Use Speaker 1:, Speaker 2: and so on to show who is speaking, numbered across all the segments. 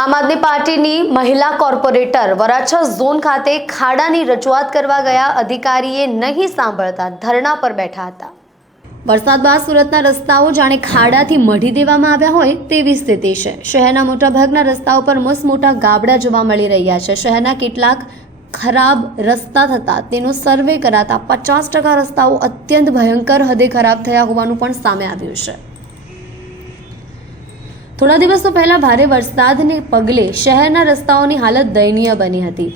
Speaker 1: આમ આદમી પાર્ટીની મહિલા કોર્પોરેટર વરાછા ઝોન ખાતે ખાડાની રજૂઆત કરવા ગયા અધિકારીએ નહીં સાંભળતા ધરણા પર બેઠા હતા. વરસાદ બાદ સુરતના રસ્તાઓ જાણે ખાડાથી મઢી દેવામાં આવ્યા હોય તેવી સ્થિતિ છે. શહેરના મોટાભાગના રસ્તાઓ પર મસમોટા મોટા ગાબડા જોવા મળી રહ્યા છે. શહેરના કેટલાક ખરાબ રસ્તા થતા તેનો સર્વે કરાતા પચાસ ટકા રસ્તાઓ અત્યંત ભયંકર હદે ખરાબ થયા હોવાનું પણ સામે આવ્યું છે. થોડા દિવસો પહેલા ભારે વરસાદને પગલે શહેરના રસ્તાઓની હાલત દયનીય બની હતી.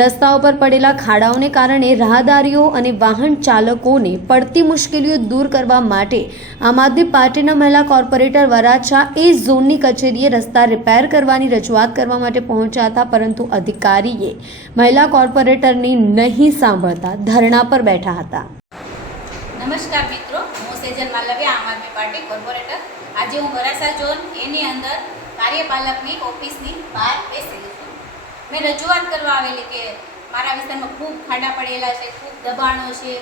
Speaker 1: રસ્તાઓ પર પડેલા ખાડાઓને કારણે રાહદારીઓ અને વાહન ચાલકોને પડતી મુશ્કેલીઓ દૂર કરવા માટે આમ આદમી પાર્ટીના મહિલા કોર્પોરેટર વરાછા એ ઝોનની કચેરીએ રસ્તા રિપેર કરવાની રજૂઆત કરવા માટે પહોંચ્યા હતા, પરંતુ અધિકારીએ મહિલા કોર્પોરેટરની નહીં સાંભળતા ધરણા પર બેઠા હતા.
Speaker 2: નમસ્કાર મિત્રો સેજલ માલવ્યા આમ આદમી પાર્ટી કોર્પોરેટર. આજે હું વરાસા ઝોન એની અંદર કાર્યપાલકની ઓફિસની બહાર બેસેલી છું. મેં રજૂઆત કરવા આવેલી કે મારા વિસ્તારમાં ખૂબ ખાડા પડેલા છે, ખૂબ દબાણો છે,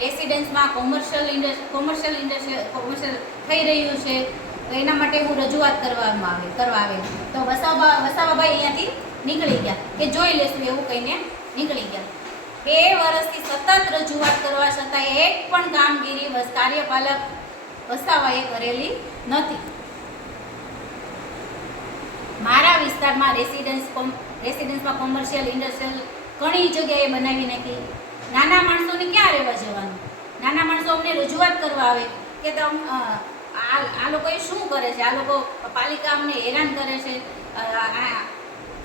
Speaker 2: રેસિડન્સમાં commercial industry commercial industry, commercial થઈ રહ્યું છે. તો એના માટે હું રજૂઆત કરવામાં આવે, કરવા આવેલી. તો વસાવા, વસાવાભાઈ અહીંયાથી નીકળી ગયા કે જોઈ લેશું એવું કહીને નીકળી ગયા. બે વર્ષથી સતત રજૂઆત કરવા છતાં એક પણ કામગીરી કાર્યપાલક વસાવાએ કરેલી નથી. મારા વિસ્તારમાં રેસિડન્સ રેસિડન્સમાં કોમર્શિયલ, ઇન્ડસ્ટ્રીયલ ઘણી જગ્યાએ બનાવી નાખી. નાના માણસોને ક્યાં રહેવા જવાનું? નાના માણસો અમને રજૂઆત કરવા આવે કે તમ આ લોકોએ શું કરે છે? આ લોકો પાલિકા અમને હેરાન કરે છે.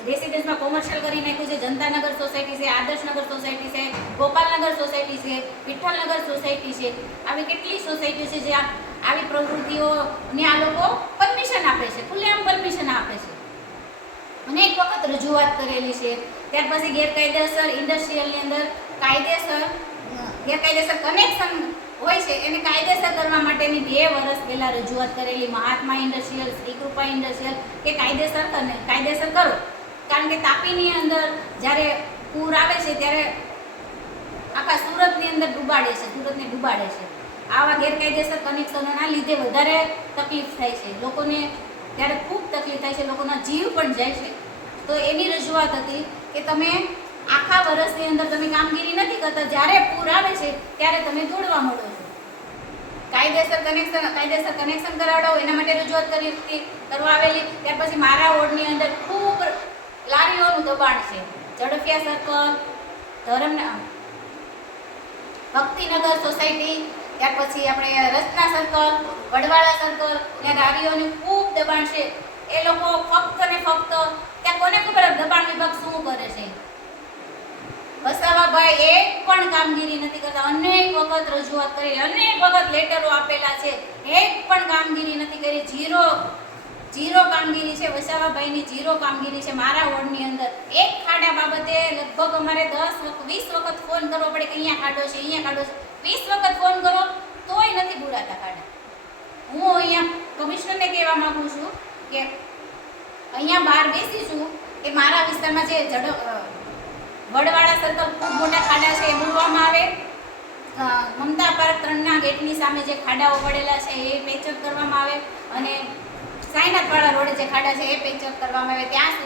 Speaker 2: રેસિડન્સમાં કોમર્શિયલ કરી નાખ્યું છે, જનતાનગર સોસાયટી છે આદર્શનગર સોસાયટી છે, ગોપાલનગર સોસાયટી છે, વિઠ્ઠલનગર સોસાયટી છે. આવી કેટલી સોસાયટીઓ છે જ્યાં આવી પ્રવૃત્તિઓને આ લોકો પરમિશન આપે છે, ખુલ્લેઆમ પરમિશન આપે છે. અનેક વખત રજૂઆત કરેલી છે. ત્યાર પછી ગેરકાયદેસર ઇન્ડસ્ટ્રીયલની અંદર કાયદેસર, ગેરકાયદેસર કનેક્શન હોય છે. એને કાયદેસર કરવા માટેની બે વર્ષ પહેલાં રજૂઆત કરેલી મહાત્મા ઇન્ડસ્ટ્રીયલ શ્રીકૃપા ઇન્ડસ્ટ્રીયલ, કે કાયદેસર કાયદેસર કરો. કારણ કે તાપીની અંદર જ્યારે પૂર આવે છે ત્યારે આખા સુરતની અંદર ડૂબાડે છે, સુરતને ડૂબાડે છે. આવા ગેરકાયદેસર કનેક્શનોના લીધે વધારે તકલીફ થાય છે. લોકોને ત્યારે ખૂબ તકલીફ થાય છે, લોકોના જીવ પણ જાય છે. તો એની રજૂઆત હતી કે તમે આખા વર્ષની અંદર તમે કામગીરી નથી કરતા, જ્યારે પૂર આવે છે ત્યારે તમે દોડવા મળો છો. કાયદેસર કનેક્શન કાયદેસર કનેક્શન કરાવડાવો, એના માટે રજૂઆત કરી હતી, કરવા આવેલી. ત્યાર પછી મારા વોર્ડની અંદર ખૂબ લારીઓનું દબાણ છે. ઝડફિયા સર્કલ ધરમ ભક્તિનગર સોસાયટી, ત્યાર પછી આપણે રચના સર્કલ, વડવાળા સર્કલ, ત્યાં લારીઓનું ખૂબ દબાણ છે. એ લોકો ફક્ત ને ફક્ત, ત્યાં કોને ખબર દબાણ વિભાગ શું કરે છે? વસાવાભાઈ એક પણ કામગીરી નથી કરતા. અનેક વખત રજૂઆત કરી, અનેક વખત લેટરો આપેલા છે. એક પણ કામગીરી નથી કરી. જીરો જીરો કામગીરી છે, વસાવાભાઈની જીરો કામગીરી છે, મારા વોર્ડની અંદર. એક ખાડા બાબતે લગભગ અમારે દસ વખત વીસ વખત ફોન કરવો પડે કે અહીંયા ખાડો છે, અહીંયા ખાડો છે. વીસ વખત ફોન કરો, તોય નથી પૂરાતા ખાડા. હું અહીંયા કમિશનરને કહેવા માંગુ છું કે અહીંયા બહાર બેસી છું કે મારા વિસ્તારમાં જે જડ વડવાળા સર્કલ ખૂબ મોટા ખાડા છે, એ બોલવામાં આવે. મમતા પાર્ક ત્રણના ગેટની સામે જે ખાડાઓ પડેલા છે, એ પેચઅપ કરવામાં આવે અને સાઈનાથવાળા રોડે જે ખાડા છે એ પેચઅપ કરવામાં આવે ત્યાં